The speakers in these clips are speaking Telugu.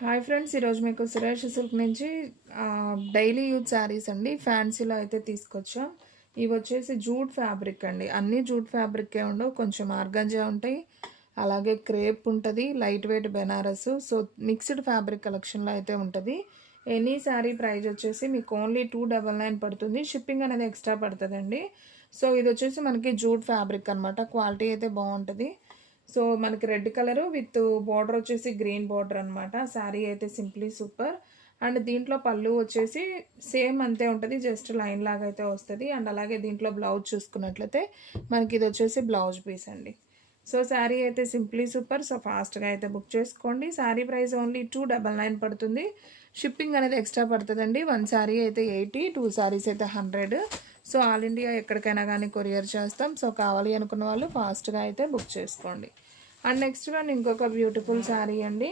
హాయ్ ఫ్రెండ్స్, ఈరోజు మీకు సురేష్ సిల్క్ నుంచి డైలీ యూజ్ శారీస్ అండి ఫ్యాన్సీలో అయితే తీసుకొచ్చాం. ఇవి వచ్చేసి జూట్ ఫ్యాబ్రిక్ అండి. అన్నీ జూట్ ఫ్యాబ్రిక్కే ఉండవు, కొంచెం ఆర్గంజా ఉంటాయి, అలాగే క్రేప్ ఉంటుంది, light weight Banaras. So mixed fabric కలెక్షన్లో అయితే ఉంటుంది. ఎనీ శారీ ప్రైస్ వచ్చేసి మీకు ఓన్లీ 299 పడుతుంది. షిప్పింగ్ అనేది ఎక్స్ట్రా పడుతుందండి. సో ఇది వచ్చేసి మనకి జూట్ ఫ్యాబ్రిక్ అనమాట. క్వాలిటీ అయితే బాగుంటుంది. సో మనకి రెడ్ కలరు విత్ బార్డర్ వచ్చేసి గ్రీన్ బార్డర్ అనమాట. శారీ అయితే సింప్లీ సూపర్. అండ్ దీంట్లో పళ్ళు వచ్చేసి సేమ్ అంతే ఉంటుంది, జస్ట్ లైన్ లాగా అయితే వస్తుంది. అండ్ అలాగే దీంట్లో బ్లౌజ్ చూసుకున్నట్లయితే మనకి ఇది వచ్చేసి బ్లౌజ్ పీస్ అండి. సో శారీ అయితే సింప్లీ సూపర్. సో ఫాస్ట్గా అయితే బుక్ చేసుకోండి. శారీ ప్రైస్ ఓన్లీ 299 పడుతుంది. షిప్పింగ్ అనేది ఎక్స్ట్రా పడుతుందండి. 1 శారీ అయితే 80, 2 శారీస్ అయితే 100. సో ఆల్ ఇండియా ఎక్కడికైనా కానీ కొరియర్ చేస్తాం. సో కావాలి అనుకున్న వాళ్ళు ఫాస్ట్గా అయితే బుక్ చేసుకోండి. అండ్ నెక్స్ట్ వన్ ఇంకొక బ్యూటిఫుల్ శారీ అండి.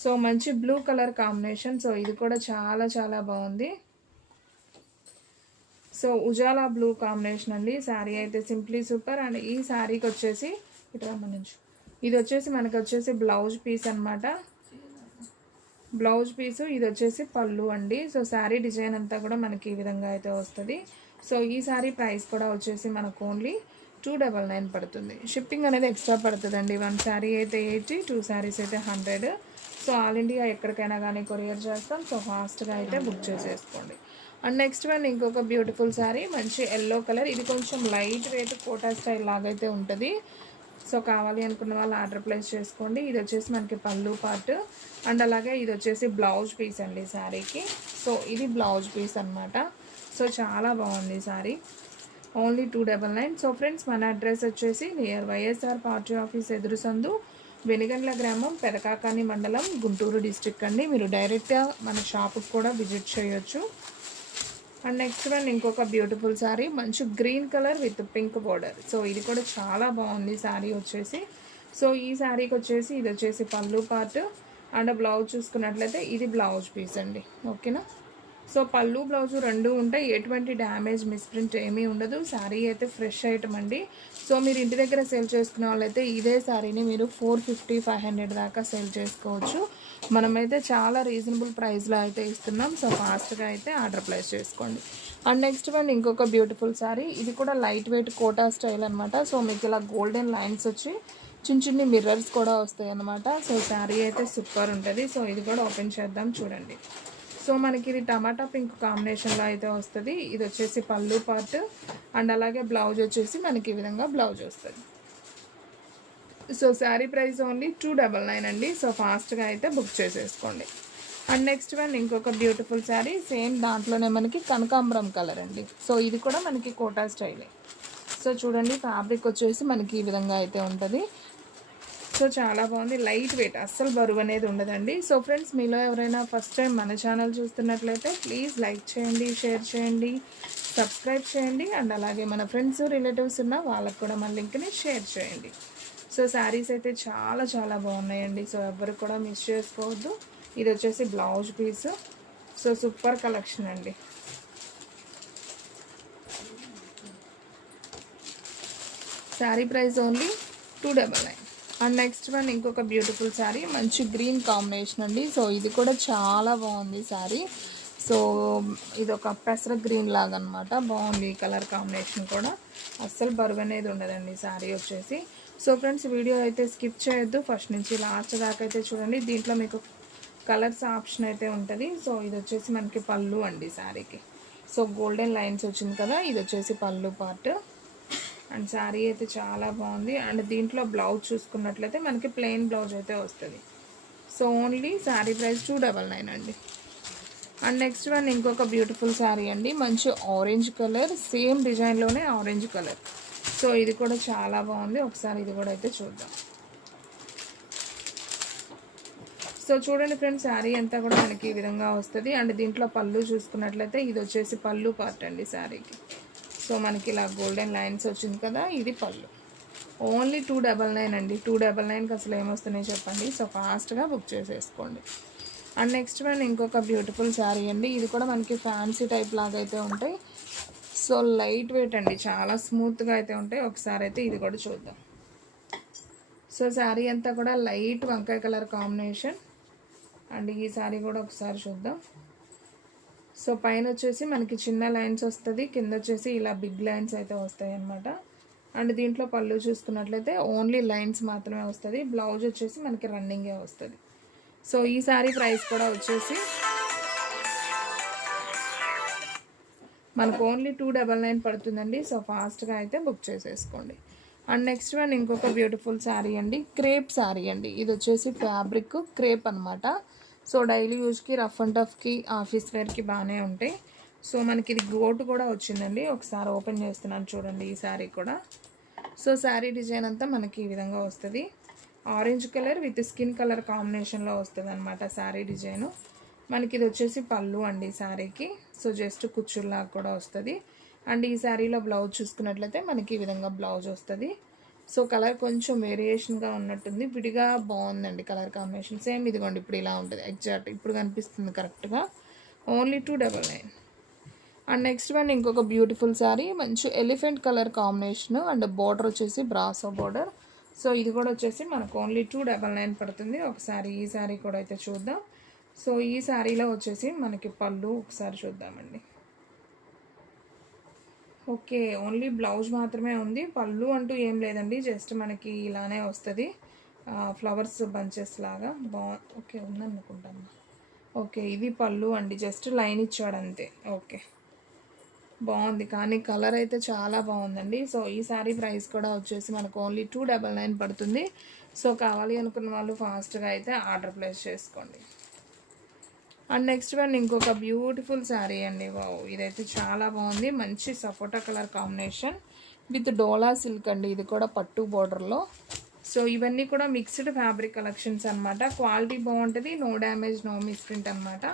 సో మంచి బ్లూ కలర్ కాంబినేషన్. సో ఇది కూడా చాలా చాలా బాగుంది. సో ఉజాలా బ్లూ కాంబినేషన్ అండి. శారీ అయితే సింప్లీ సూపర్. అండ్ ఈ శారీకి వచ్చేసి ఇది వచ్చేసి మనకి వచ్చేసి బ్లౌజ్ పీస్ అనమాట. బ్లౌజ్ పీసు ఇది వచ్చేసి పళ్ళు అండి. సో శారీ డిజైన్ అంతా కూడా మనకి ఈ విధంగా అయితే వస్తుంది. సో ఈ శారీ ప్రైస్ కూడా వచ్చేసి మనకు ఓన్లీ 299 పడుతుంది. షిప్పింగ్ అనేది ఎక్స్ట్రా పడుతుందండి. 1 శారీ అయితే 80, 2 శారీస్ అయితే 100. సో ఆల్ ఇండియా ఎక్కడికైనా కానీ కొరియర్ చేస్తాం. సో ఫాస్ట్గా అయితే బుక్ చేసేసుకోండి. అండ్ నెక్స్ట్ వన్ ఇంకొక బ్యూటిఫుల్ శారీ, మంచి ఎల్లో కలర్. ఇది కొంచెం లైట్ వెయిట్ కోటా స్టైల్ లాగైతే ఉంటుంది. సో కావాలి అనుకున్న వాళ్ళు ఆర్డర్ ప్లేస్ చేసుకోండి. ఇది వచ్చేసి మనకి పళ్ళు పార్ట్. అండ్ అలాగే ఇది వచ్చేసి బ్లౌజ్ పీస్ అండి శారీకి. సో ఇది బ్లౌజ్ పీస్ అనమాట. సో చాలా బాగుంది శారీ. ఓన్లీ 299. సో ఫ్రెండ్స్, మన అడ్రస్ వచ్చేసి నియర్ వైఎస్ఆర్ పార్టీ ఆఫీస్ ఎదురు సందు, వెనిగండ్ల గ్రామం, పెదకాకాని మండలం, గుంటూరు డిస్ట్రిక్ట్ అండి. మీరు డైరెక్ట్గా మన షాపుకి కూడా విజిట్ చేయొచ్చు. అండ్ నెక్స్ట్ వన్ ఇంకొక బ్యూటిఫుల్ శారీ, మంచి green colour with pink border. So ఇది కూడా చాలా బాగుంది శారీ వచ్చేసి. సో ఈ శారీకి వచ్చేసి ఇది వచ్చేసి పళ్ళు పార్ట్. అండ్ బ్లౌజ్ చూసుకున్నట్లయితే ఇది బ్లౌజ్ పీస్ అండి. ఓకేనా. సో పళ్ళు బ్లౌజు రెండు ఉంటాయి, ఎటువంటి డ్యామేజ్ మిస్ప్రింట్ ఏమీ ఉండదు. శారీ అయితే ఫ్రెష్ ఐటమ్ అండి. సో మీరు ఇంటి దగ్గర సేల్ చేసుకునే వాళ్ళైతే ఇదే శారీని మీరు 450, 500 దాకా సేల్ చేసుకోవచ్చు. మనమైతే చాలా రీజనబుల్ ప్రైస్లో అయితే ఇస్తున్నాం. సో ఫాస్ట్గా అయితే ఆర్డర్ ప్లేస్ చేసుకోండి. అండ్ నెక్స్ట్ వన్ ఇంకొక బ్యూటిఫుల్ శారీ. ఇది కూడా లైట్ వెయిట్ కోటా స్టైల్ అనమాట. సో మీకు ఇలా గోల్డెన్ లైన్స్ వచ్చి చిన్న చిన్న మిర్రర్స్ కూడా వస్తాయి అన్నమాట. సో శారీ అయితే సూపర్ ఉంటుంది. సో ఇది కూడా ఓపెన్ చేద్దాం చూడండి. సో మనకి ఇది టమాటా పింక్ కాంబినేషన్లో అయితే వస్తుంది. ఇది వచ్చేసి పళ్ళు పార్ట్. అండ్ అలాగే బ్లౌజ్ వచ్చేసి మనకి ఈ విధంగా బ్లౌజ్ వస్తుంది. సో శారీ ప్రైస్ ఓన్లీ 299 అండి. సో ఫాస్ట్గా అయితే బుక్ చేసేసుకోండి. అండ్ నెక్స్ట్ వన్ ఇంకొక బ్యూటిఫుల్ శారీ, సేమ్ దాంట్లోనే మనకి కనకాంబరం కలర్ అండి. సో ఇది కూడా మనకి కోటా స్టైలే. సో చూడండి, ఫ్యాబ్రిక్ వచ్చేసి మనకి ఈ విధంగా అయితే ఉంటుంది. సో చాలా బాగుంది, లైట్ వెయిట్, అస్సలు బరువు అనేది ఉండదండి. సో ఫ్రెండ్స్, మీలో ఎవరైనా ఫస్ట్ టైం మన ఛానల్ చూస్తున్నట్లయితే ప్లీజ్ లైక్ చేయండి, షేర్ చేయండి, సబ్స్క్రైబ్ చేయండి. అండ్ అలాగే మన ఫ్రెండ్స్ రిలేటివ్స్ ఉన్న వాళ్ళకు కూడా మన లింక్ని షేర్ చేయండి. సో శారీస్ అయితే చాలా చాలా బాగున్నాయండి. సో ఎవరు కూడా మిస్ చేసుకోవద్దు. ఇది వచ్చేసి blouse piece. So super collection అండి. Sari price only 299. And next one ఇంకొక బ్యూటిఫుల్ శారీ, మంచి గ్రీన్ కాంబినేషన్ అండి. సో ఇది కూడా చాలా బాగుంది శారీ. సో ఇది ఒక పెసర గ్రీన్ లాగా అనమాట. బాగుంది ఈ కలర్ కాంబినేషన్ కూడా, అస్సలు బరువు అనేది ఉండదండి శారీ వచ్చేసి. సో ఫ్రెండ్స్, వీడియో అయితే స్కిప్ చేయొద్దు, ఫస్ట్ నుంచి లాస్ట్ దాకా అయితే చూడండి. దీంట్లో మీకు కలర్స్ ఆప్షన్ అయితే ఉంటుంది. సో ఇది వచ్చేసి మనకి పళ్ళు అండి శారీకి. సో గోల్డెన్ లైన్స్ వచ్చింది కదా, ఇది వచ్చేసి పళ్ళు పార్ట్. అండ్ శారీ అయితే చాలా బాగుంది. అండ్ దీంట్లో బ్లౌజ్ చూసుకున్నట్లయితే మనకి ప్లెయిన్ బ్లౌజ్ అయితే వస్తుంది. సో ఓన్లీ శారీ ప్రైస్ 299 అండి. అండ్ నెక్స్ట్ వన్ ఇంకొక బ్యూటిఫుల్ శారీ అండి, మంచి ఆరెంజ్ కలర్, సేమ్ డిజైన్లోనే ఆరెంజ్ కలర్. సో ఇది కూడా చాలా బాగుంది. ఒకసారి ఇది కూడా అయితే చూద్దాం. సో చూడండి ఫ్రెండ్స్, శారీ అంతా కూడా మనకి ఈ విధంగా వస్తుంది. అండ్ దీంట్లో పళ్ళు చూసుకున్నట్లయితే ఇది వచ్చేసి పళ్ళు పార్ట్ అండి శారీకి. సో మనకి ఇలా గోల్డెన్ లైన్స్ వచ్చింది కదా, ఇది పళ్ళు. ఓన్లీ 299 అండి. 299కి అసలు ఏమొస్తున్నాయి చెప్పండి. సో ఫాస్ట్గా బుక్ చేసేసుకోండి. అండ్ నెక్స్ట్ వన్ ఇంకొక బ్యూటిఫుల్ శారీ అండి. ఇది కూడా మనకి ఫ్యాన్సీ టైప్ లాగా అయితే ఉంటాయి. సో లైట్ వెయిట్ అండి, చాలా స్మూత్గా అయితే ఉంటాయి. ఒకసారి అయితే ఇది కూడా చూద్దాం. సో శారీ అంతా కూడా లైట్ వంకాయ కలర్ కాంబినేషన్. అండ్ ఈ శారీ కూడా ఒకసారి చూద్దాం. సో పైన వచ్చేసి మనకి చిన్న లైన్స్ వస్తుంది, కింద వచ్చేసి ఇలా బిగ్ లైన్స్ అయితే వస్తాయి అన్నమాట. అండ్ దీంట్లో పళ్ళు చూసుకున్నట్లయితే ఓన్లీ లైన్స్ మాత్రమే వస్తుంది. బ్లౌజ్ వచ్చేసి మనకి రన్నింగే వస్తుంది. సో ఈ శారీ ప్రైస్ కూడా వచ్చేసి మనకు ఓన్లీ 299 పడుతుందండి. సో ఫాస్ట్గా అయితే బుక్ చేసేసుకోండి. అండ్ నెక్స్ట్ వన్ ఇంకొక బ్యూటిఫుల్ శారీ అండి, క్రేప్ శారీ అండి. ఇది వచ్చేసి ఫ్యాబ్రిక్ క్రేప్ అనమాట. సో డైలీ యూజ్కి, రఫ్ అండ్ టఫ్కి, ఆఫీస్ వేర్కి బాగానే ఉంటాయి. సో మనకి ఇది గోటు కూడా వచ్చిందండి. ఒకసారి ఓపెన్ చేస్తున్నాను చూడండి ఈ శారీ కూడా. సో శారీ డిజైన్ అంతా మనకి ఈ విధంగా వస్తుంది. Orange colour with skin colour కాంబినేషన్లో వస్తుంది అనమాట శారీ డిజైను. మనకి ఇది వచ్చేసి పళ్ళు అండి శారీకి. సో జస్ట్ కుచ్చుల్లాగా కూడా వస్తుంది. అండ్ ఈ శారీలో బ్లౌజ్ చూసుకున్నట్లయితే మనకి ఈ విధంగా బ్లౌజ్ వస్తుంది. సో కలర్ కొంచెం వేరియేషన్గా ఉన్నట్టుంది, విడిగా బాగుందండి కలర్ కాంబినేషన్. సేమ్ ఇదిగోండి ఇప్పుడు ఇలా ఉంటుంది ఎగ్జాక్ట్, ఇప్పుడు కనిపిస్తుంది కరెక్ట్గా. ఓన్లీ 299. అండ్ నెక్స్ట్ వన్ ఇంకొక బ్యూటిఫుల్ శారీ, మంచి elephant colour combination and border వచ్చేసి బ్రాసో బార్డర్. సో ఇది కూడా వచ్చేసి మనకు ఓన్లీ 299 పడుతుంది. ఒకసారి ఈ శారీ కూడా అయితే చూద్దాం. సో ఈ శారీలో వచ్చేసి మనకి పళ్ళు ఒకసారి చూద్దామండి. ఓకే, ఓన్లీ బ్లౌజ్ మాత్రమే ఉంది, పళ్ళు అంటూ ఏం లేదండి. జస్ట్ మనకి ఇలానే వస్తుంది, ఫ్లవర్స్ బంచెస్ లాగా. ఓకే ఉందనుకుంటాను. ఓకే ఇది పళ్ళు అండి, జస్ట్ లైన్ ఇచ్చాడు అంతే. ఓకే బాగుంది, కానీ కలర్ అయితే చాలా బాగుందండి. సో ఈ శారీ ప్రైస్ కూడా వచ్చేసి మనకు ఓన్లీ 299 పడుతుంది. సో కావాలి అనుకున్న వాళ్ళు ఫాస్ట్గా అయితే ఆర్డర్ ప్లేస్ చేసుకోండి. అండ్ నెక్స్ట్ వన్ ఇంకొక బ్యూటిఫుల్ శారీ అండి. వావ్, ఇదైతే చాలా బాగుంది, మంచి సపోటా colour combination with dola silk అండి. ఇది కూడా పట్టు బోర్డర్లో. సో ఇవన్నీ కూడా మిక్స్డ్ ఫ్యాబ్రిక్ కలెక్షన్స్ అనమాట. క్వాలిటీ బాగుంటుంది, నో డ్యామేజ్, నో మిస్ప్రింట్ అనమాట.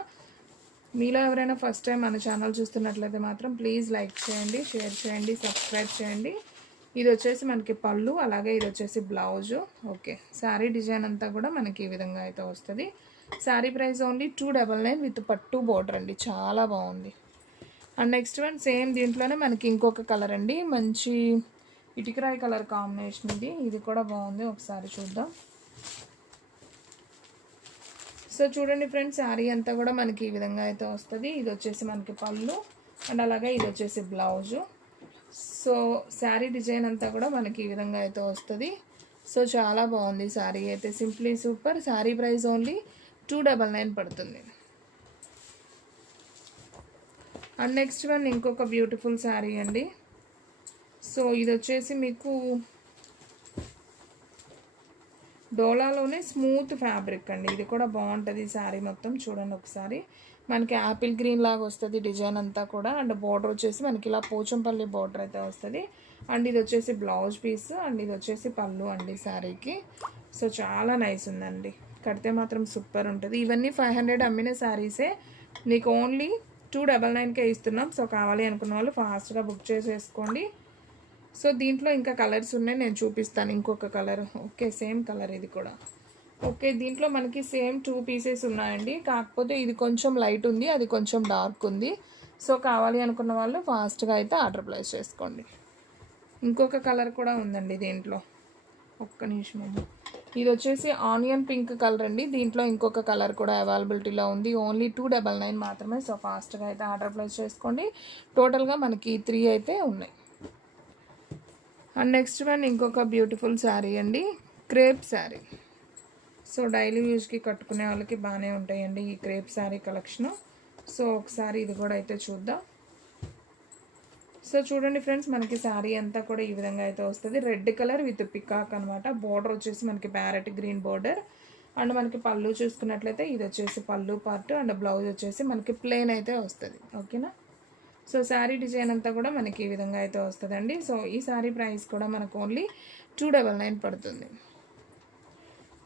మీలో ఎవరైనా ఫస్ట్ టైం మన ఛానల్ చూస్తున్నట్లయితే మాత్రం ప్లీజ్ లైక్ చేయండి, షేర్ చేయండి, సబ్స్క్రైబ్ చేయండి. ఇది వచ్చేసి మనకి పళ్ళు, అలాగే ఇది వచ్చేసి బ్లౌజు. ఓకే శారీ డిజైన్ అంతా కూడా మనకి ఈ విధంగా అయితే వస్తుంది. శారీ ప్రైస్ ఓన్లీ 299 విత్ పట్టు బోర్డర్ అండి, చాలా బాగుంది. అండ్ నెక్స్ట్ వన్ సేమ్ దీంట్లోనే మనకి ఇంకొక కలర్ అండి, మంచి ఇటుకరాయి కలర్ కాంబినేషన్ ఇది. ఇది కూడా బాగుంది, ఒకసారి చూద్దాం. సో చూడండి ఫ్రెండ్స్, శారీ అంతా కూడా మనకి ఈ విధంగా అయితే వస్తుంది. ఇది వచ్చేసి మనకి పళ్ళు అండ్ అలాగే ఇది వచ్చేసి బ్లౌజు. సో శారీ డిజైన్ అంతా కూడా మనకి ఈ విధంగా అయితే వస్తుంది. సో చాలా బాగుంది శారీ అయితే, simply super. Sari price only 299 పడుతుంది. అండ్ నెక్స్ట్ వన్ ఇంకొక బ్యూటిఫుల్ శారీ అండి. సో ఇది వచ్చేసి మీకు డోలాలోనే స్మూత్ ఫ్యాబ్రిక్ అండి. ఇది కూడా బాగుంటుంది శారీ మొత్తం. చూడండి ఒకసారి, మనకి యాపిల్ గ్రీన్ లాగా వస్తుంది డిజైన్ అంతా కూడా. అండ్ బార్డర్ వచ్చేసి మనకి ఇలా పోచంపల్లి బార్డర్ అయితే వస్తుంది. అండ్ ఇది వచ్చేసి బ్లౌజ్ పీస్ అండ్ ఇది వచ్చేసి పళ్ళు అండి శారీకి. సో చాలా నైస్ ఉందండి, కడితే మాత్రం సూపర్ ఉంటుంది. ఇవన్నీ 500 అమ్మిన శారీసే, నీకు ఓన్లీ 299కే ఇస్తున్నాం. సో కావాలి అనుకున్న వాళ్ళు ఫాస్ట్గా బుక్ చేసేసుకోండి. సో దీంట్లో ఇంకా కలర్స్ ఉన్నాయి, నేను చూపిస్తాను ఇంకొక కలర్. ఓకే సేమ్ కలర్ ఇది కూడా. ఓకే దీంట్లో మనకి సేమ్ 2 పీసెస్ ఉన్నాయండి, కాకపోతే ఇది కొంచెం లైట్ ఉంది, అది కొంచెం డార్క్ ఉంది. సో కావాలి అనుకున్న వాళ్ళు ఫాస్ట్గా అయితే ఆర్డర్ ప్లేస్ చేసుకోండి. ఇంకొక కలర్ కూడా ఉందండి దీంట్లో, ఒక్క నిమిషం. ఇది వచ్చేసి ఆనియన్ పింక్ కలర్ అండి. దీంట్లో ఇంకొక కలర్ కూడా అవైలబిలిటీలో ఉంది, ఓన్లీ 299 మాత్రమే. సో ఫాస్ట్గా అయితే ఆర్డర్ ప్లేస్ చేసుకోండి. టోటల్గా మనకి 3 అయితే ఉన్నాయి. అండ్ నెక్స్ట్ వన్ ఇంకొక బ్యూటిఫుల్ శారీ అండి, క్రేప్ శారీ. సో డైలీ యూజ్కి కట్టుకునే వాళ్ళకి బాగానే ఉంటాయండి ఈ క్రేప్ శారీ కలెక్షను. సో ఒకసారి ఇది కూడా అయితే చూద్దాం. సో చూడండి ఫ్రెండ్స్, మనకి శారీ అంతా కూడా ఈ విధంగా అయితే వస్తుంది. రెడ్ కలర్ విత్ పికాక్ అనమాట. బోర్డర్ వచ్చేసి మనకి ప్యారెట్ గ్రీన్ బోర్డర్. అండ్ మనకి పళ్ళు చూసుకున్నట్లయితే ఇది వచ్చేసి పళ్ళు పార్ట్ అండ్ బ్లౌజ్ వచ్చేసి మనకి ప్లెయిన్ అయితే వస్తుంది. ఓకేనా. సో శారీ డిజైన్ అంతా కూడా మనకి ఈ విధంగా అయితే వస్తుందండి. సో ఈ శారీ ప్రైస్ కూడా మనకు ఓన్లీ 299 పడుతుంది.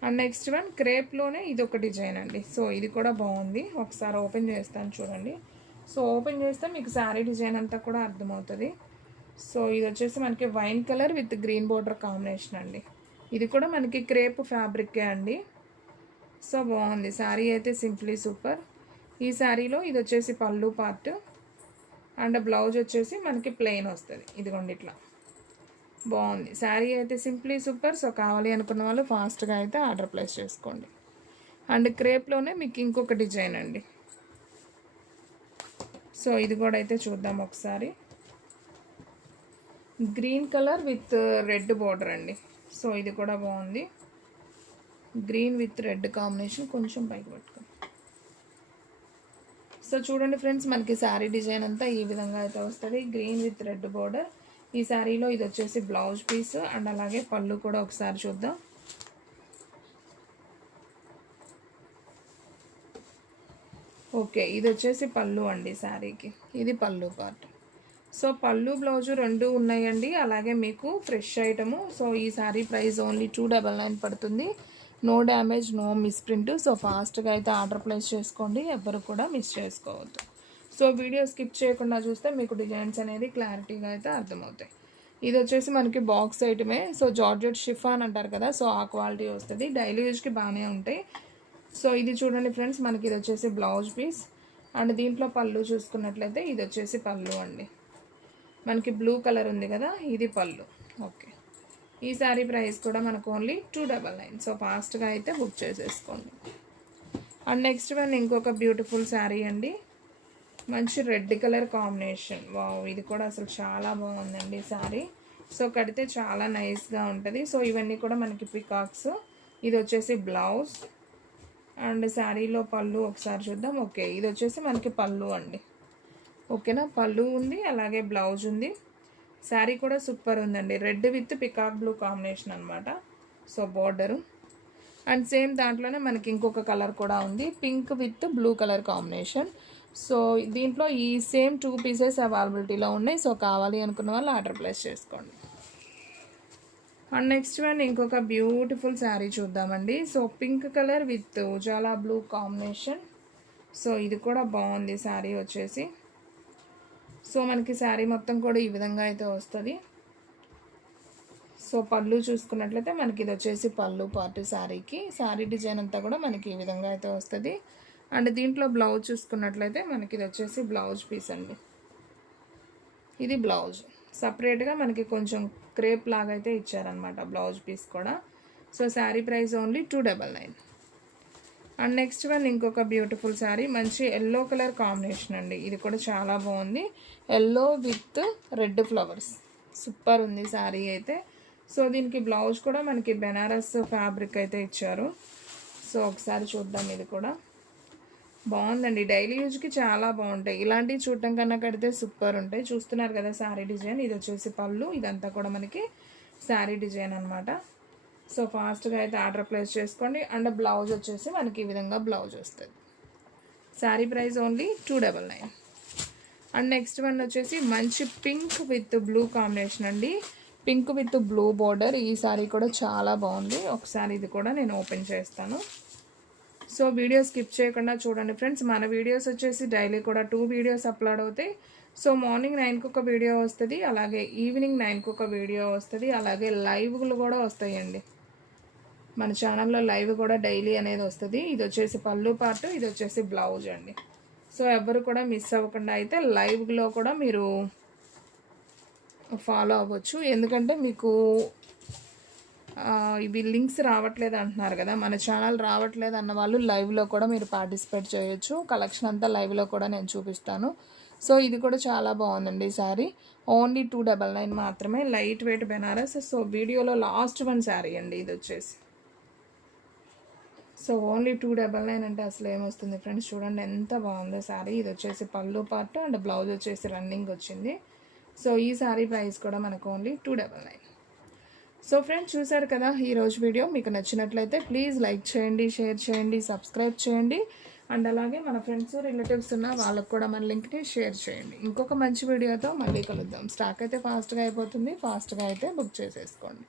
అండ్ నెక్స్ట్ వన్ క్రేప్లోనే ఇది ఒక డిజైన్ అండి. సో ఇది కూడా బాగుంది, ఒకసారి ఓపెన్ చేస్తాను చూడండి. సో ఓపెన్ చేస్తే మీకు శారీ డిజైన్ అంతా కూడా అర్థమవుతుంది. సో ఇది వచ్చేసి మనకి wine colour with green border combination అండి. ఇది కూడా మనకి క్రేప్ ఫ్యాబ్రికే అండి. సో బాగుంది శారీ అయితే, సింప్లీ సూపర్. ఈ శారీలో ఇది వచ్చేసి పళ్ళు పార్ట్ అండ్ బ్లౌజ్ వచ్చేసి మనకి ప్లెయిన్ వస్తుంది. ఇదిగోండి ఇట్లా బాగుంది శారీ అయితే, సింప్లీ సూపర్. సో కావాలి అనుకున్న వాళ్ళు ఫాస్ట్గా అయితే ఆర్డర్ ప్లేస్ చేసుకోండి. అండ్ క్రేప్లోనే మీకు ఇంకొక డిజైన్ అండి. సో ఇది కూడా అయితే చూద్దాం ఒకసారి. Green colour with red border అండి. సో ఇది కూడా బాగుంది. Green with red combination. కొంచెం పైకి పట్టుకో. సో చూడండి ఫ్రెండ్స్, మనకి శారీ డిజైన్ అంతా ఈ విధంగా అయితే వస్తుంది. Green with red border. ఈ శారీలో ఇది వచ్చేసి బ్లౌజ్ పీస్ అండ్ అలాగే పళ్ళు కూడా ఒకసారి చూద్దాం. ఓకే, ఇది వచ్చేసి పళ్ళు అండి శారీకి. ఇది పళ్ళు పార్ట్. సో పళ్ళు బ్లౌజు రెండు ఉన్నాయండి. అలాగే మీకు ఫ్రెష్ ఐటము. సో ఈ శారీ ప్రైస్ ఓన్లీ 299 పడుతుంది. No damage, no misprint. So ఫాస్ట్గా అయితే ఆర్డర్ ప్లేస్ చేసుకోండి, ఎవ్వరు కూడా మిస్ చేసుకోవద్దు. సో వీడియో స్కిప్ చేయకుండా చూస్తే మీకు డిజైన్స్ అనేది క్లారిటీగా అయితే అర్థమవుతాయి. ఇది వచ్చేసి మనకి బాక్స్ ఐటమే. సో జార్జెట్ షిఫాన్ అంటారు కదా, సో ఆ క్వాలిటీ వస్తుంది. డైలీ యూజ్కి బాగానే ఉంటాయి. సో ఇది చూడండి ఫ్రెండ్స్, మనకి ఇది వచ్చేసి బ్లౌజ్ పీస్ అండ్ దీంట్లో పళ్ళు చూసుకున్నట్లయితే ఇది వచ్చేసి పళ్ళు అండి. మనకి బ్లూ కలర్ ఉంది కదా, ఇది పళ్ళు. ఓకే, ఈ శారీ ప్రైస్ కూడా మనకు ఓన్లీ 299. సో ఫాస్ట్గా అయితే బుక్ చేసేసుకోండి. అండ్ నెక్స్ట్ వన్ ఇంకొక బ్యూటిఫుల్ శారీ అండి. మంచి రెడ్ కలర్ కాంబినేషన్. వావ్, ఇది కూడా అసలు చాలా బాగుందండి శారీ. సో కడితే చాలా నైస్గా ఉంటుంది. సో ఇవన్నీ కూడా మనకి పికాక్స్. ఇది వచ్చేసి బ్లౌజ్ అండ్ శారీలో పళ్ళు ఒకసారి చూద్దాం. ఓకే, ఇది వచ్చేసి మనకి పళ్ళు అండి. ఓకేనా, పళ్ళు ఉంది, అలాగే బ్లౌజ్ ఉంది. శారీ కూడా సూపర్ ఉందండి. Red with peacock blue combination అనమాట. సో బార్డరు అండ్ సేమ్ దాంట్లోనే మనకి ఇంకొక కలర్ కూడా ఉంది, pink with blue colour combination. So దీంట్లో ఈ సేమ్ 2 పీసెస్ అవైలబిలిటీలో ఉన్నాయి. సో కావాలి అనుకున్న వాళ్ళు ఆర్డర్ ప్లేస్ చేసుకోండి. అండ్ నెక్స్ట్ వన్ ఇంకొక బ్యూటిఫుల్ శారీ చూద్దామండి. So pink colour with Ujala blue combination. So ఇది కూడా బాగుంది శారీ వచ్చేసి. సో మనకి శారీ మొత్తం కూడా ఈ విధంగా అయితే వస్తుంది. సో పళ్ళు చూసుకున్నట్లయితే మనకి ఇది వచ్చేసి పళ్ళు పార్ట్ శారీకి. శారీ డిజైన్ అంతా కూడా మనకి ఈ విధంగా అయితే వస్తుంది. అండ్ దీంట్లో బ్లౌజ్ చూసుకున్నట్లయితే మనకి ఇది వచ్చేసి బ్లౌజ్ పీస్ అండి. ఇది బ్లౌజ్ సపరేట్గా మనకి కొంచెం క్రేప్ లాగా అయితే ఇచ్చారనమాట బ్లౌజ్ పీస్ కూడా. So sari price only 299. And next one ఇంకొక బ్యూటిఫుల్ శారీ, మంచి ఎల్లో కలర్ కాంబినేషన్ అండి. ఇది కూడా చాలా బాగుంది. Yellow with red flowers. Super ఉంది శారీ అయితే. సో దీనికి బ్లౌజ్ కూడా మనకి బెనారస్ ఫ్యాబ్రిక్ అయితే ఇచ్చారు. సో ఒకసారి చూద్దాం. ఇది కూడా బాగుందండి. డైలీ యూజ్కి చాలా బాగుంటాయి. ఇలాంటివి చూడటం కన్నా కడితే సూపర్ ఉంటాయి. చూస్తున్నారు కదా శారీ డిజైన్. ఇది వచ్చేసి పళ్ళు, ఇదంతా కూడా మనకి శారీ డిజైన్ అనమాట. సో ఫాస్ట్గా అయితే ఆర్డర్ ప్లేస్ చేసుకోండి. అండ్ బ్లౌజ్ వచ్చేసి మనకి ఈ విధంగా బ్లౌజ్ వస్తుంది. Sari price only 299. And next one వచ్చేసి మంచి పింక్ విత్ బ్లూ కాంబినేషన్ అండి. Pink with blue border. ఈ శారీ కూడా చాలా బాగుంది. ఒకసారి ఇది కూడా నేను ఓపెన్ చేస్తాను. సో వీడియో స్కిప్ చేయకుండా చూడండి ఫ్రెండ్స్. మన వీడియోస్ వచ్చేసి డైలీ కూడా 2 వీడియోస్ అప్లోడ్ అవుతాయి. సో మార్నింగ్ 9కి ఒక వీడియో వస్తుంది, అలాగే ఈవినింగ్ 9కి ఒక వీడియో వస్తుంది, అలాగే లైవ్లు కూడా వస్తాయండి. మన ఛానల్లో లైవ్ కూడా డైలీ అనేది వస్తుంది. ఇది వచ్చేసి పళ్ళు పార్ట్, ఇది వచ్చేసి బ్లౌజ్ అండి. సో ఎవరు కూడా మిస్ అవ్వకుండా అయితే లైవ్లో కూడా మీరు ఫాలో అవ్వచ్చు. ఎందుకంటే మీకు ఇవి లింక్స్ రావట్లేదు అంటున్నారు కదా, మన ఛానల్ రావట్లేదు అన్న వాళ్ళు లైవ్లో కూడా మీరు పార్టిసిపేట్ చేయొచ్చు. కలెక్షన్ అంతా లైవ్లో కూడా నేను చూపిస్తాను. సో ఇది కూడా చాలా బాగుందండి శారీ. ఓన్లీ 299 మాత్రమే. Light weight Banaras. సో వీడియోలో లాస్ట్ వన్ శారీ అండి ఇది వచ్చేసి. సో ఓన్లీ 299 అంటే అసలు ఏమొస్తుంది ఫ్రెండ్స్, చూడండి ఎంత బాగుందో శారీ. ఇది వచ్చేసి పళ్ళు పార్ట్ అండ్ బ్లౌజ్ వచ్చేసి రన్నింగ్ వచ్చింది. సో ఈ శారీ ప్రైస్ కూడా మనకు ఓన్లీ 299. సో ఫ్రెండ్స్ చూసారు కదా ఈరోజు వీడియో. మీకు నచ్చినట్లయితే ప్లీజ్ లైక్ చేయండి, షేర్ చేయండి, సబ్స్క్రైబ్ చేయండి. అండ్ అలాగే మన ఫ్రెండ్స్ రిలేటివ్స్ ఉన్న వాళ్ళకు కూడా మన లింక్ని షేర్ చేయండి. ఇంకొక మంచి వీడియోతో మళ్ళీ కలుద్దాం. స్టాక్ అయితే ఫాస్ట్గా అయిపోతుంది. ఫాస్ట్గా అయితే బుక్ చేసేసుకోండి.